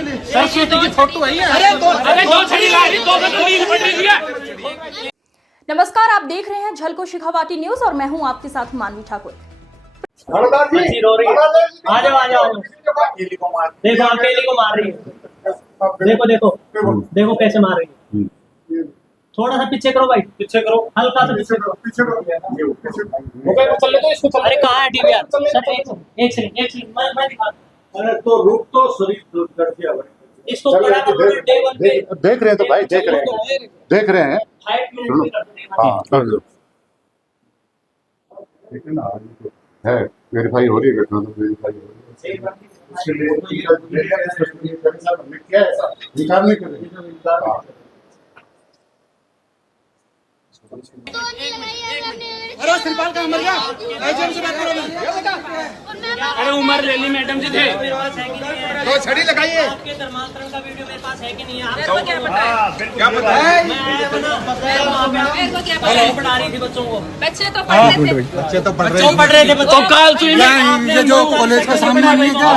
के लिए? सरस्वती की फोटो है। अरे दो छड़ी ला रही, दो नील पड़ रही है। नमस्कार, आप देख रहे हैं झलको शेखावाटी न्यूज और मैं हूं आपके साथ मानवी ठाकुर। रो रही है। आ जाओ। देखो अकेली को मार रही है। देखो कैसे मार रही है। थोड़ा सा पीछे करो भाई, पीछे करो, हल्का सा पीछे करो। चल ले तो इसको चल। अरे कहाँ है टीवी यार? एक सेकंड मैं दिखा। अरे तो रुक तो शरीर कर दिया भाई। इसको देख रहे हैं तो भाई देख रहे हैं। हाँ कर दो, ठीक है ना। है वेरीफाई हो रही है घटना, तो वेरीफाई हो रही है। क्या है निकालने के लिए अरे सिरपाल का मर गया, एजेंट से बात करो ना। अरे उमर ले ली मैडम जी थे। तो छड़ी लगाइए। आपके धर्मांतरण का वीडियो मेरे पास है कि नहीं है? आपको क्या पता है? क्या पता है? मेरे को क्या पता है? पढ़ा रही थी बच्चों को। बच्चे तो पढ़ रहे थे। बच्चे तो पढ़ रहे थे। तो काल तू ये जो कॉलेज के सामने नहीं है क्या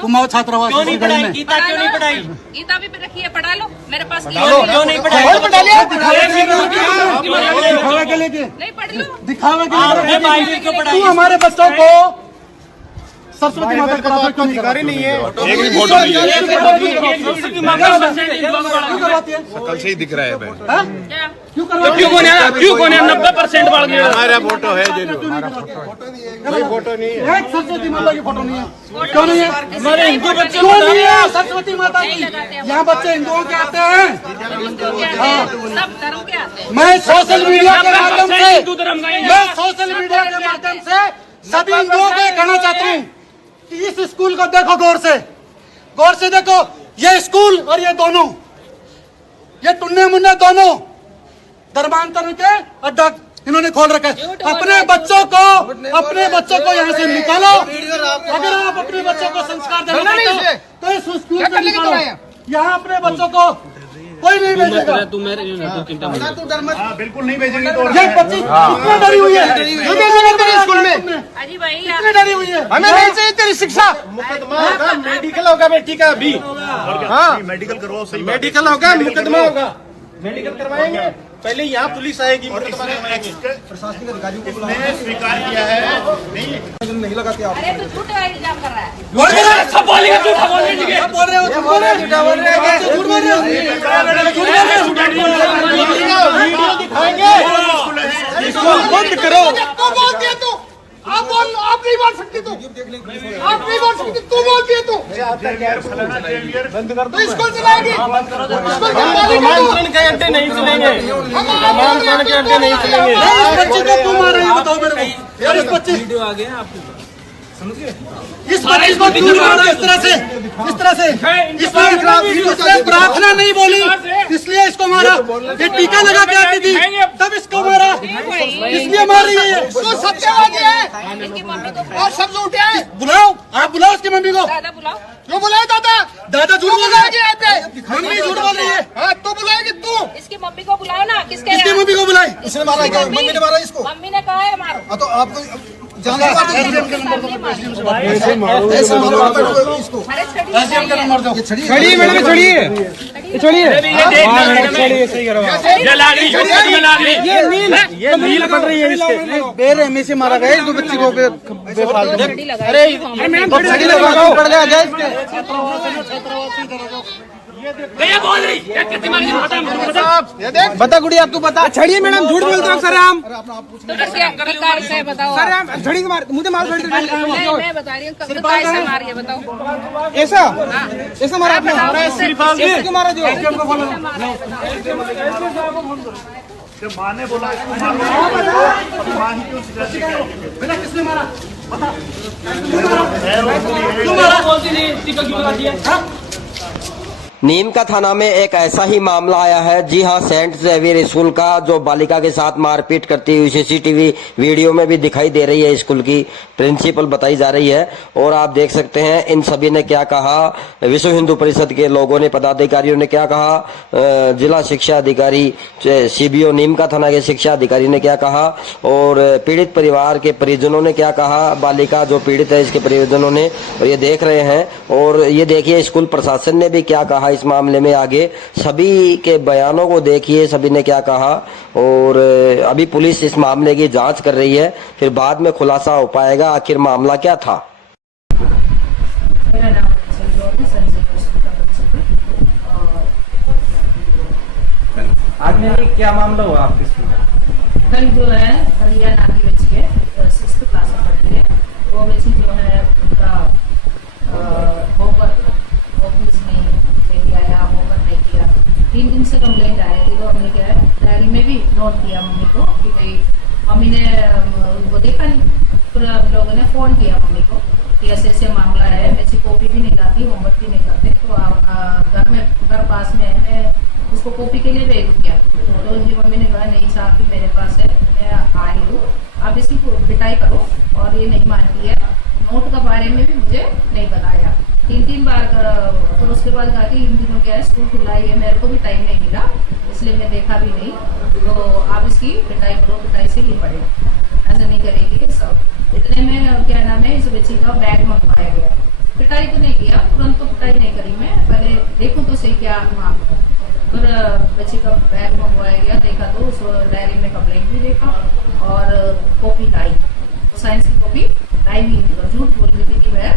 कुमाऊं छात्रावास? क्यों नहीं पढ़ाई? गीता क्यों नहीं पढ़ाई? गीता भी रखी है, पढ़ा लो। मेरे पास क्यों नहीं पढ़ाई? दिखावे के लिए, नहीं पढ़ लो। दिखावे के आपने लिए बाइबिल क्यों पढ़ाई? तू हमारे बच्चों को सरस्वती माता का क्यों अधिकारी नहीं है? कल से ही दिख रहा है बहन। क्या? क्यों कौन है 90% बढ़ गया। हमारा फोटो है जो फोटो नहीं है। एक सरस्वती माता की फोटो नहीं है। क्यों नहीं है? हमारे हिंदू बच्चे क्यों नहीं है सरस्वती माता की? यहाँ बच्चे हिंदुओं के आते हैं, हिंदू के आते हैं, सब धर्म के आते हैं। मैं सोशल मीडिया के माध्यम से हिंदू धर्म का ही है। मैं सोशल मीडिया के माध्यम से सभी हिंदुओं को कहना चाहता हूँ कि इस स्कूल को देखो गौर से देखो। ये स्कूल और ये दोनों, ये टुन्ने मुन्ने दोनों धर्मांतरण के अड्डा इन्होंने खोल रखा है। अपने बच्चों को यहाँ से निकालो। अगर आप अपने बच्चों को संस्कार देना चाहते हो तो इस स्कूल से निकालो। यहाँ अपने बच्चों को कोई नहीं भेजेगा। तू मेरे बिल्कुल नहीं भेजेंगे। ये बच्ची कितनी डरी हुई है स्कूल में? अजी भाई कितनी डरी हुई है? हमें नहीं चाहिए तेरी शिक्षा। मुकदमा होगा, मेडिकल होगा बेटी का अभी। हाँ मेडिकल करवाओ, सही मेडिकल होगा, मुकदमा होगा, मेडिकल करवाएंगे। पहले यहाँ पुलिस आएगी, प्रशासनिक अधिकारियों को स्वीकार किया है। नहीं लगाते आप। अरे तो झूठा इल्जाम कर रहा है। सब बोलेंगे, झूठा बोल रहे हैं। बोल रहे हो, झूठ बोल रहे हो, झूठ बोल रहे हो। वीडियो दिखाएंगे। इसको बंद करो। तू बोलती है, तू आप नहीं बोल सकती। तू आप नहीं बोल सकती, तू बोलती है। तू बंद कर दो। इसको चलाएगी। धर्मांतरण के अड्डे नहीं चलेंगे। धर्मांतरण के अड्डे नहीं चलेंगे। इस बच्चे को क्यों मार रही है बताओ मेरे को। यार इस बच्चे वीडियो आ गया आपके पास। इस बच्चे को क्यों मार रहा है इस तरह से? इसने प्रार्थना नहीं बोली इसलिए इसको मारा। ये टीका लगा के आती थी तब इसको मारा, इसलिए मार रही है। तो सत्यवादी है इनकी मम्मी को और सब झूठे हैं। बुलाओ, आप बुलाओ उसकी मम्मी को। दादा बुलाओ। क्यों बुलाए दादा? दादा झूठ बोल रही है, मम्मी झूठ बोल रही है। हाँ तू बुलाएगी तू। इसकी मम्मी को बुलाओ ना। किसके इसकी मम्मी को बुलाए। इसने मारा, मम्मी ने मारा इसको। मम्मी ने कहा है मारो। तो आपको जानते ऐसे मारो। इसको। अरे छड़ी छड़ी मैडम, छड़ी है, छड़ी है। ये लाग रही है। ये नील पड़ रही है इसके। बेरहमी से मारा गया इस बच्ची को बेफालतू। छड़ी लगा। अरे छड़ी लगाओ, पड़ गया जाए। ये बोल रही है कितनी मारी बता। बता गुड़िया, तू बता। छड़ी मैडम झूठ बोलते हो सर। हम तो कैसे प्रकार से बताओ। सर हम छड़ी मार, मुझे मार मैं बता रही हूँ कैसे मारी है बताओ। ऐसा मारा आपने? ऐसे क्यों मारा? जो माँ ने बोला माँ ही क्यों सिखाती है? बिना किसने मारा? बता क्यों मारा? बोलती नहीं, टीका क्यों लगा दिया? नीम का थाना में एक ऐसा ही मामला आया है। जी हां, सेंट जेवियर स्कूल का जो बालिका के साथ मारपीट करती हुई सीसीटीवी वीडियो में भी दिखाई दे रही है। स्कूल की प्रिंसिपल बताई जा रही है और आप देख सकते हैं इन सभी ने क्या कहा। विश्व हिंदू परिषद के लोगों ने, पदाधिकारियों ने क्या कहा, जिला शिक्षा अधिकारी सीबीओ नीम का थाना के शिक्षा अधिकारी ने क्या कहा और पीड़ित परिवार के परिजनों ने क्या कहा, बालिका जो पीड़ित है इसके परिजनों ने, और ये देख रहे हैं। और ये देखिए स्कूल प्रशासन ने भी क्या कहा इस मामले में। आगे सभी के बयानों को देखिए, सभी ने क्या कहा। और अभी पुलिस इस मामले की जांच कर रही है, फिर बाद में खुलासा हो पाएगा आखिर मामला क्या था। मेरा नाम आज में क्या मामला हुआ आपके स्कूल में? कल जो है रिया नाम की बच्ची है, 6th क्लास में पढ़ती है। वो बच्ची जो है उनका होमवर्क ऑफिस में लेके आया, होमवर्क नहीं किया। 3 दिन से कंप्लेंट आ रही थी, तो हमने क्या है डायरी में भी नोट किया मम्मी को कि भाई मम्मी ने वो देखा नहीं। फिर हम लोगों ने फ़ोन किया मम्मी को कि ऐसे ऐसे मामला है, ऐसी कॉपी भी नहीं लाती, होमवर्क भी नहीं करते, तो घर पास में है, मैं उसको कॉपी के लिए भेज दूँ क्या? तो उनकी मम्मी ने कहा नहीं साहब भी मेरे पास है, मैं आ रही हूँ, आप इसकी पिटाई करो। और ये नहीं मानती है। नोट के बारे में भी मुझे नहीं बताया 3 बार। फिर उसके बाद कहा कि इन दिनों क्या है स्कूल खुला ही है, मेरे को भी टाइम नहीं मिला, इसलिए मैं देखा भी नहीं, तो आप इसकी पिटाई करो, पिटाई से ही पड़ेगा, ऐसा नहीं करेगी सब। इतने में क्या नाम है, इस बच्ची का बैग मंगवाया गया। पिटाई तो नहीं किया, तुरंत तो पिटाई नहीं करी मैं, पहले देखूँ तो सही क्या मामला। फिर बच्ची का बैग मंगवाया गया, देखा तो उस डायरी में कंप्लेंट भी देखा और कॉपी लाई, तो साइंस की कॉपी लाई भी थी, और झूठ बोल रही थी कि वह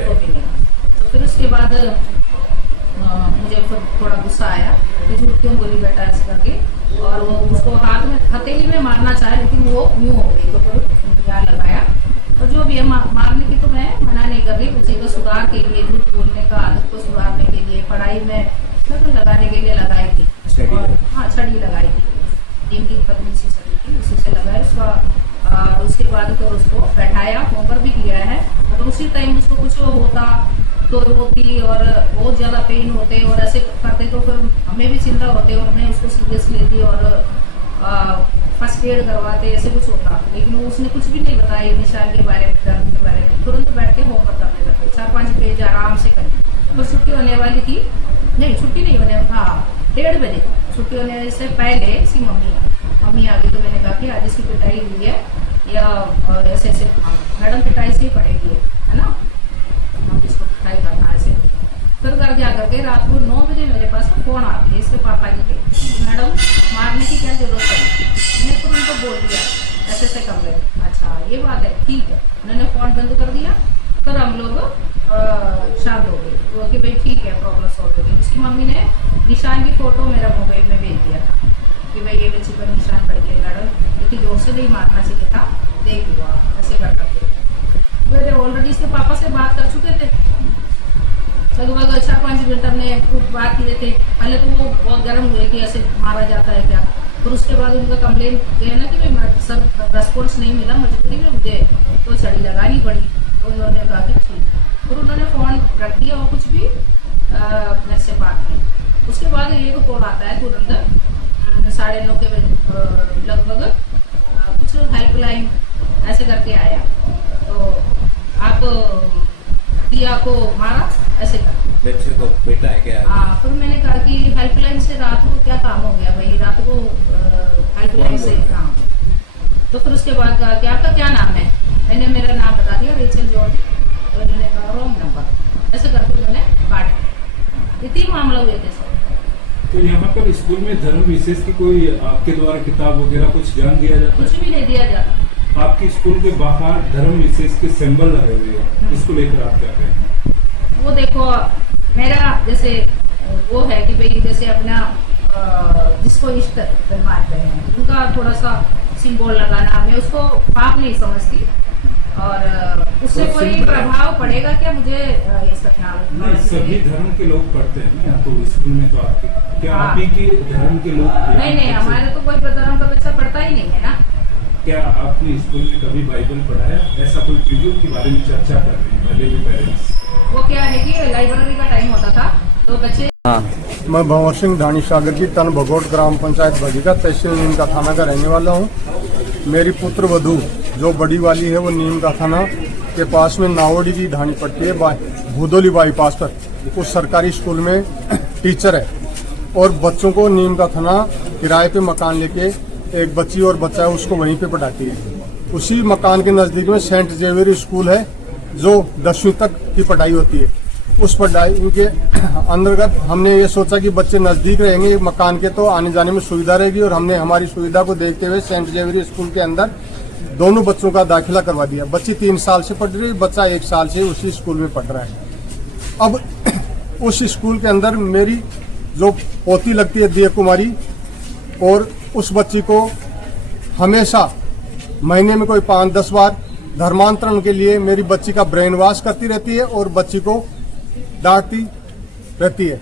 कॉपी नहीं। तो फिर उसके बाद मुझे फिर थोड़ा गुस्सा आया कि झूठ क्यों बोली बेटा ऐसे करके, और वो उसको हाथ में हथेली में मारना चाहे, लेकिन वो यूँ हो गई, तो फिर यहाँ लगाया। और जो भी है मारने की तो मैं मना नहीं कर रही, उसी को सुधार के लिए, झूठ बोलने का आदत को सुधारने के लिए, पढ़ाई में तो लगाने के लिए लगाई थी। और हाँ, छड़ी लगाई थी, नीम की पतली सी छड़ी थी, उसी से लगाई उसका। उसके बाद तो उसको बैठाया, होमवर्क भी किया है। अगर उसी टाइम उसको कुछ होता तो रोती और बहुत ज़्यादा पेन होते और ऐसे करते तो फिर हमें भी चिंता होते और मैं उसको सीरियस लेती और फर्स्ट एड करवाते, ऐसे कुछ होता। लेकिन उसने कुछ भी नहीं बताया निशान के बारे में, दर्द के बारे में। तुरंत बैठ के होमवर्क करने लगे, 4-5 पेज आराम से करें। तो छुट्टी होने वाली थी, नहीं छुट्टी नहीं होने, हाँ 1:30 बजे छुट्टी होने से पहले इसकी मम्मी आ गई। तो मैंने कहा कि आज इसकी पिटाई हुई है या ऐसे ऐसे, मैडम पिटाई से ही पड़ेगी, है ना, हम इसको पिटाई करना ऐसे। फिर कर क्या करके रात को 9 बजे मेरे पास फ़ोन आती है इसके पापा जी के, मैडम मारने की क्या जरूरत पड़ी। मैंने तो उनको बोल दिया ऐसे ऐसे कंप्लेंट, अच्छा ये बात है, ठीक है। उन्होंने फ़ोन बंद कर दिया। फिर हम लोग शांत हो गए, तो कि भाई ठीक है, प्रॉब्लम सॉल्व हो गई। उसकी मम्मी ने निशान की फ़ोटो मेरा मोबाइल में भेज दिया था कि भाई ये बच्ची पर निशान पड़ गया मैडम, क्योंकि जोर से नहीं मारना चाहिए था, देख लो आप ऐसे कर करके। मेरे ऑलरेडी इसके पापा से बात कर चुके थे, लगभग 4-5 मिनट हमने खूब बात किए थे। पहले तो वो बहुत गर्म हुए कि ऐसे मारा जाता है क्या। फिर उसके बाद उनका कंप्लेंट गया ना कि भाई सर रेस्पॉन्स नहीं मिला, मजबूरी में मुझे तो छड़ी लगानी पड़ी। तो उन्होंने कहा कि ठीक, फिर उन्होंने फ़ोन रख दिया और कुछ भी मेरे से बात नहीं। उसके बाद एक कॉल आता है तुरंत 9:30 के लगभग, कुछ हेल्पलाइन ऐसे करके आया, तो आप दिया को मारा ऐसे कर बच्चे को बेटा है क्या? हाँ, फिर मैंने कहा कि हेल्पलाइन से रात को क्या काम हो गया भाई, रात को हेल्पलाइन से काम। तो फिर उसके बाद कहा कि आपका क्या नाम है, मैंने मेरा नाम बता दिया, रेचल जॉर्ज। तो उन्होंने कहा रॉन्ग नंबर, ऐसे करके उन्होंने काट। इतनी मामला हुए थे सर। तो यहाँ पर स्कूल में धर्म विशेष की कोई आपके द्वारा किताब वगैरह कुछ ज्ञान दिया जाता है? कुछ भी नहीं दिया जाता। आपके स्कूल के बाहर धर्म विशेष के सिंबल लगे हुए हैं, इसको लेकर आप क्या कहेंगे? वो देखो मेरा जैसे वो है कि भाई जैसे अपना जिसको इष्ट मानते हैं उनका थोड़ा सा सिंबल लगाना, मैं उसको पाप नहीं समझती। और उससे कोई प्रभाव पड़ेगा क्या मुझे ये सब नाम? सभी धर्म के लोग पढ़ते हैं ना, तो स्कूल में तो आपके क्या आप ही के धर्म के लोग? नहीं, हमारे तो कोई धर्म का बच्चा पढ़ता ही नहीं है ना। क्या आपने स्कूल में कभी बाइबल पढ़ाया? ऐसा कोई वीडियो के बारे में चर्चा कर रहे हैं पहले भी पेरेंट्स? वो क्या है कि लाइब्रेरी का टाइम होता था तो बच्चे मैं भंवर सिंह धानी सागर की तन भगोट ग्राम पंचायत बगीचा तहसील नीम का थाना का रहने वाला हूँ। मेरी पुत्र वधू जो बड़ी वाली है वो नीम का थाना के पास में नावड़ी की धानी पट्टी है भूदोली बाईपास पर, उस सरकारी स्कूल में टीचर है और बच्चों को नीम का थाना किराए पे मकान लेके एक बच्ची और बच्चा है उसको वहीं पे पढ़ाती है। उसी मकान के नजदीक में सेंट जेवियर स्कूल है जो 10वीं तक की पढ़ाई होती है। उस पढ़ाई के अंतर्गत हमने ये सोचा कि बच्चे नजदीक रहेंगे मकान के तो आने जाने में सुविधा रहेगी, और हमने हमारी सुविधा को देखते हुए सेंट जेवियर स्कूल के अंदर दोनों बच्चों का दाखिला करवा दिया। बच्ची 3 साल से पढ़ रही है, बच्चा 1 साल से उसी स्कूल में पढ़ रहा है। अब उस स्कूल के अंदर मेरी जो पोती लगती है दिया कुमारी, और उस बच्ची को हमेशा महीने में कोई 5-10 बार धर्मांतरण के लिए मेरी बच्ची का ब्रेन वॉश करती रहती है और बच्ची को डांटती रहती है।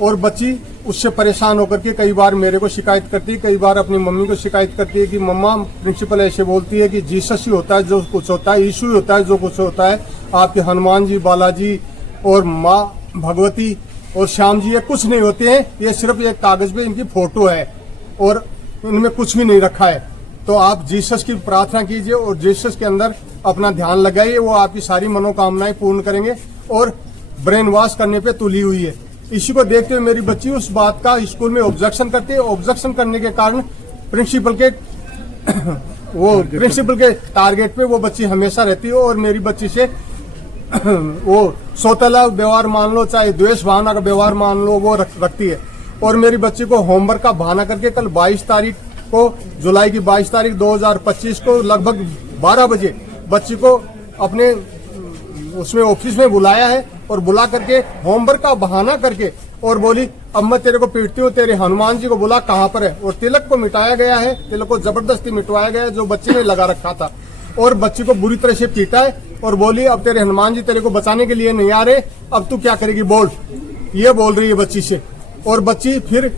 और बच्ची उससे परेशान होकर के कई बार मेरे को शिकायत करती है, कई बार अपनी मम्मी को शिकायत करती है कि मम्मा प्रिंसिपल ऐसे बोलती है कि जीसस ही होता है जो कुछ होता है, यीशु ही होता है जो कुछ होता है, आपके हनुमान जी, बालाजी और माँ भगवती और श्याम जी ये कुछ नहीं होते हैं, ये सिर्फ एक कागज पे इनकी फोटो है और इनमें कुछ भी नहीं रखा है। तो आप जीसस की प्रार्थना कीजिए और जीसस के अंदर अपना ध्यान लगाइए, वो आपकी सारी मनोकामनाएं पूर्ण करेंगे। और ब्रेन वॉश करने पे तुली हुई है। इसी को देखते हुए मेरी बच्ची उस बात का स्कूल में ऑब्जेक्शन करती है। ऑब्जेक्शन करने के कारण प्रिंसिपल के टारगेट पे वो बच्ची हमेशा रहती है और मेरी बच्ची से वो सौतेला व्यवहार मान लो, चाहे द्वेष भावना का व्यवहार मान लो, वो रखती है। और मेरी बच्ची को होमवर्क का बहाना करके कल 22 तारीख को, जुलाई की 22 तारीख 2025 को लगभग 12 बजे बच्ची को अपने उसमें ऑफिस में बुलाया है और बुला करके होमवर्क का बहाना करके और बोली अब मैं तेरे को पीटती हूँ, तेरे हनुमान जी को बुला कहाँ पर है। और तिलक को मिटाया गया है, तिलक को जबरदस्ती मिटवाया गया है जो बच्चे ने लगा रखा था, और बच्ची को बुरी तरह से पीटा है और बोली अब तेरे हनुमान जी तेरे को बचाने के लिए नहीं आ रहे, अब तू क्या करेगी बोल, ये बोल रही है बच्ची से। और बच्ची फिर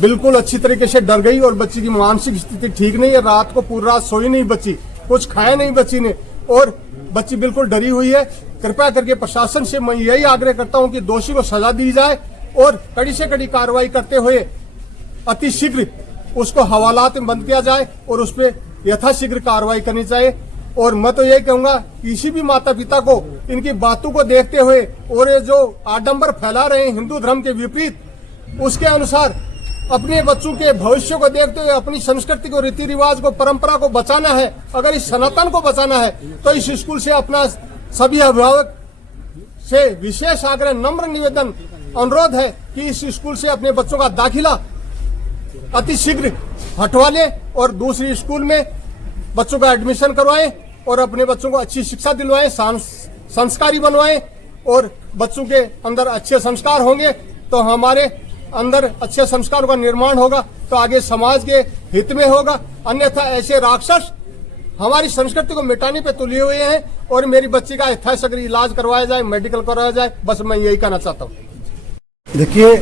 बिल्कुल अच्छी तरीके से डर गई और बच्ची की मानसिक स्थिति ठीक नहीं है। रात को पूरी रात सोई नहीं बच्ची, कुछ खाया नहीं बच्ची ने और बच्ची बिल्कुल डरी हुई है। कृपया करके प्रशासन से मैं यही आग्रह करता हूं कि दोषी को सजा दी जाए और कड़ी से कड़ी कार्रवाई करते हुए अति शीघ्र उसको हवालात में बंद किया जाए और उस पर यथाशीघ्र कार्रवाई करनी चाहिए। और मैं तो यही कहूंगा किसी भी माता पिता को इनकी बातों को देखते हुए और ये जो आडंबर फैला रहे हैं हिंदू धर्म के विपरीत, उसके अनुसार अपने बच्चों के भविष्य को देखते हुए अपनी संस्कृति को, रीति रिवाज को, परंपरा को बचाना है, अगर इस सनातन को बचाना है तो इस स्कूल से अपना सभी अभिभावक से विशेष आग्रह, नम्र निवेदन, अनुरोध है कि इस स्कूल से अपने बच्चों का दाखिला अति शीघ्र हटवा लें और दूसरी स्कूल में बच्चों का एडमिशन करवाएं और अपने बच्चों को अच्छी शिक्षा दिलवाएं, संस्कारी बनवाएं और बच्चों के अंदर अच्छे संस्कार होंगे तो हमारे अंदर अच्छे संस्कारों का निर्माण होगा, तो आगे समाज के हित में होगा। अन्यथा ऐसे राक्षस हमारी संस्कृति को मिटाने पे तुले हुए हैं और मेरी बच्ची का यथाशीघ्र इलाज करवाया जाए, मेडिकल करवाया जाए, बस मैं यही कहना चाहता हूँ। देखिए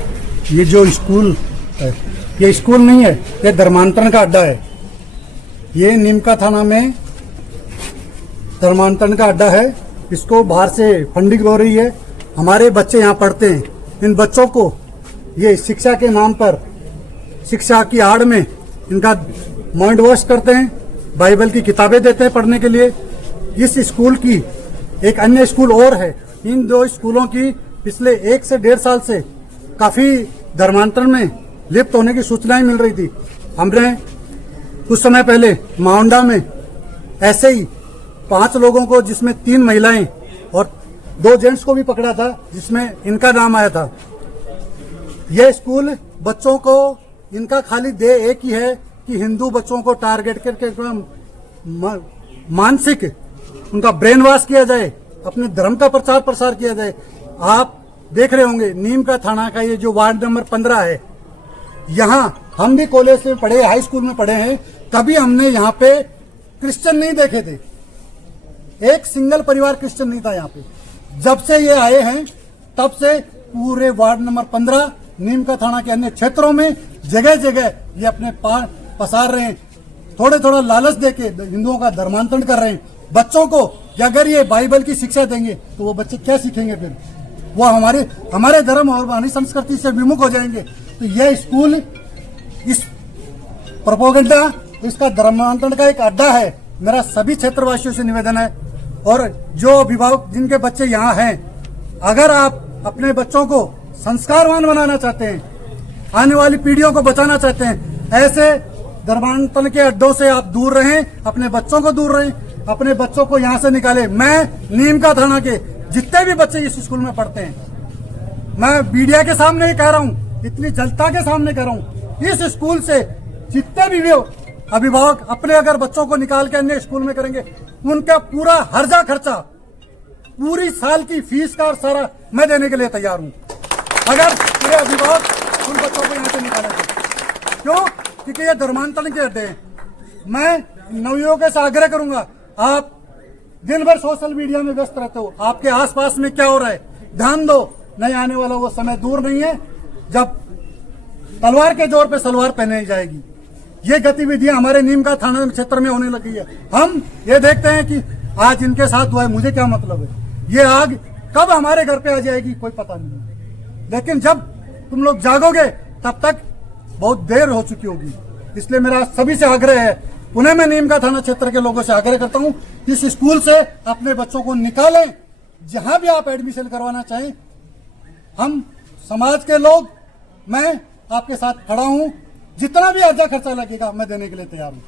ये जो स्कूल है ये स्कूल नहीं है, ये धर्मांतरण का अड्डा है। ये नीमका थाना में धर्मांतरण का अड्डा है। इसको बाहर से फंडिंग हो रही है, हमारे बच्चे यहाँ पढ़ते हैं। इन बच्चों को ये शिक्षा के नाम पर, शिक्षा की आड़ में इनका माइंड वॉश करते हैं, बाइबल की किताबें देते हैं पढ़ने के लिए। इस स्कूल की एक अन्य स्कूल और है, इन दो स्कूलों की पिछले 1 से 1.5 साल से काफी धर्मांतरण में लिप्त होने की सूचनाएं मिल रही थी। हमने कुछ समय पहले माउंडा में ऐसे ही 5 लोगों को, जिसमें 3 महिलाएं और 2 जेंट्स को भी पकड़ा था, जिसमें इनका नाम आया था। यह स्कूल बच्चों को, इनका खाली ध्येय एक ही है कि हिंदू बच्चों को टारगेट करके मानसिक उनका ब्रेन वॉश किया जाए, अपने धर्म का प्रचार प्रसार किया जाए। आप देख रहे होंगे नीमका थाना का ये जो वार्ड नंबर 15 है, यहाँ हम भी कॉलेज में पढ़े, हाई स्कूल में पढ़े हैं, तभी हमने यहाँ पे क्रिश्चियन नहीं देखे थे। एक सिंगल परिवार क्रिश्चियन नहीं था यहाँ पे। जब से ये आए हैं तब से पूरे वार्ड नंबर 15 नीमका थाना के अन्य क्षेत्रों में जगह जगह ये अपने पसार रहे हैं। थोड़े थोड़ा लालच देके हिंदुओं का धर्मांतरण कर रहे हैं बच्चों को कि अगर ये बाइबल की शिक्षा देंगे तो वो बच्चे क्या सीखेंगे, फिर वो हमारे धर्म और हमारी संस्कृति से विमुख हो जाएंगे। तो यह स्कूल इस प्रोपेगेंडा, इसका धर्मांतरण का एक अड्डा है। मेरा सभी क्षेत्रवासियों से निवेदन है, और जो अभिभावक जिनके बच्चे यहाँ हैं, अगर आप अपने बच्चों को संस्कारवान बनाना चाहते हैं, आने वाली पीढ़ियों को बचाना चाहते हैं, ऐसे धर्मांतरण के अड्डों से आप दूर रहें, अपने बच्चों को दूर रहें, अपने बच्चों को यहाँ से निकालें। मैं नीम का थाना के जितने भी बच्चे इस स्कूल में पढ़ते हैं, मैं मीडिया के सामने ही कह रहा हूँ, इतनी जनता के सामने कह रहा हूँ, इस स्कूल से जितने भी अभिभावक अपने अगर बच्चों को निकाल के अन्य स्कूल में करेंगे, उनका पूरा हर्जा खर्चा, पूरी साल की फीस का सारा मैं देने के लिए तैयार हूँ, अगर पूरे अभिभावक उन बच्चों को यहाँ से निकालेंगे। क्यों? क्योंकि ये धर्मांतरण के अड्डे हैं। मैं नवयुवकों से आग्रह करूंगा, आप दिन भर सोशल मीडिया में व्यस्त रहते हो, आपके आसपास में क्या हो रहा है ध्यान दो। नहीं आने वाला वो समय दूर नहीं है जब तलवार के जोर पे सलवार पहनाई जाएगी। ये गतिविधियां हमारे नीम का थाना क्षेत्र में होने लगी है। हम ये देखते हैं कि आज इनके साथ हुआ है, मुझे क्या मतलब है, ये आग कब हमारे घर पे आ जाएगी कोई पता नहीं है। लेकिन जब तुम लोग जागोगे तब तक बहुत देर हो चुकी होगी। इसलिए मेरा सभी से आग्रह है, पुनः मैं नीम का थाना क्षेत्र के लोगों से आग्रह करता हूं, इस स्कूल से अपने बच्चों को निकालें। जहां भी आप एडमिशन करवाना चाहें, हम समाज के लोग, मैं आपके साथ खड़ा हूं, जितना भी अर्जा खर्चा लगेगा मैं देने के लिए तैयार हूं।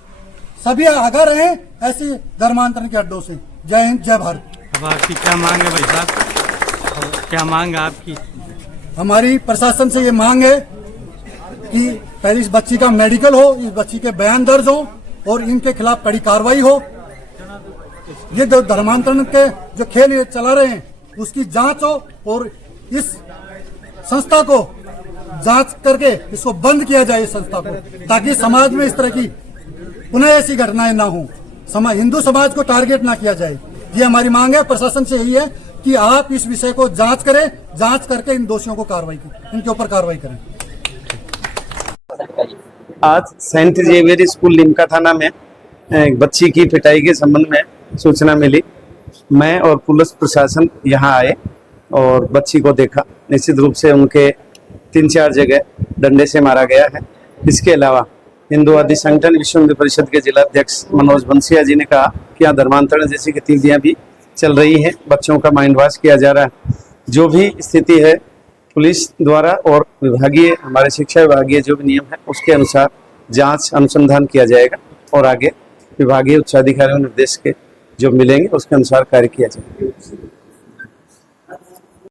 सभी आगाह रहें ऐसे धर्मांतरण के अड्डों से। जय हिंद, जय भारत। अब आपकी क्या मांग है भाई साहब, क्या मांग है आपकी? हमारी प्रशासन से ये मांग है कि पहले इस बच्ची का मेडिकल हो, इस बच्ची के बयान दर्ज हो और इनके खिलाफ कड़ी कार्रवाई हो। ये जो धर्मांतरण के जो खेल ये चला रहे हैं उसकी जांच हो और इस संस्था को जांच करके इसको बंद किया जाए, इस संस्था को, ताकि समाज में इस तरह की पुनः ऐसी घटनाएं ना हो, हिंदू समाज को टारगेट ना किया जाए। ये हमारी मांग है प्रशासन से, यही है कि आप इस विषय को जांच करें, जांच करके इन दोषियों को इनके ऊपर कार्रवाई करें। आज सेंट जेवियर स्कूल लिमका थाना में एक बच्ची की पिटाई के संबंध में सूचना मिली। मैं और पुलिस प्रशासन यहाँ आए और बच्ची को देखा। निश्चित रूप से उनके 3-4 जगह डंडे से मारा गया है। इसके अलावा हिंदूवादी संगठन विश्व हिंदू परिषद के जिला अध्यक्ष मनोज बंसिया जी ने कहा कि यहाँ धर्मांतरण जैसी गतिविधियाँ भी चल रही हैं, बच्चों का माइंड वॉश किया जा रहा है। जो भी स्थिति है पुलिस द्वारा और विभागीय, हमारे शिक्षा विभागीय जो भी नियम है उसके अनुसार जांच अनुसंधान किया जाएगा और आगे विभागीय उच्चाधिकारियों निर्देश के जो मिलेंगे उसके अनुसार कार्य किया जाएगा।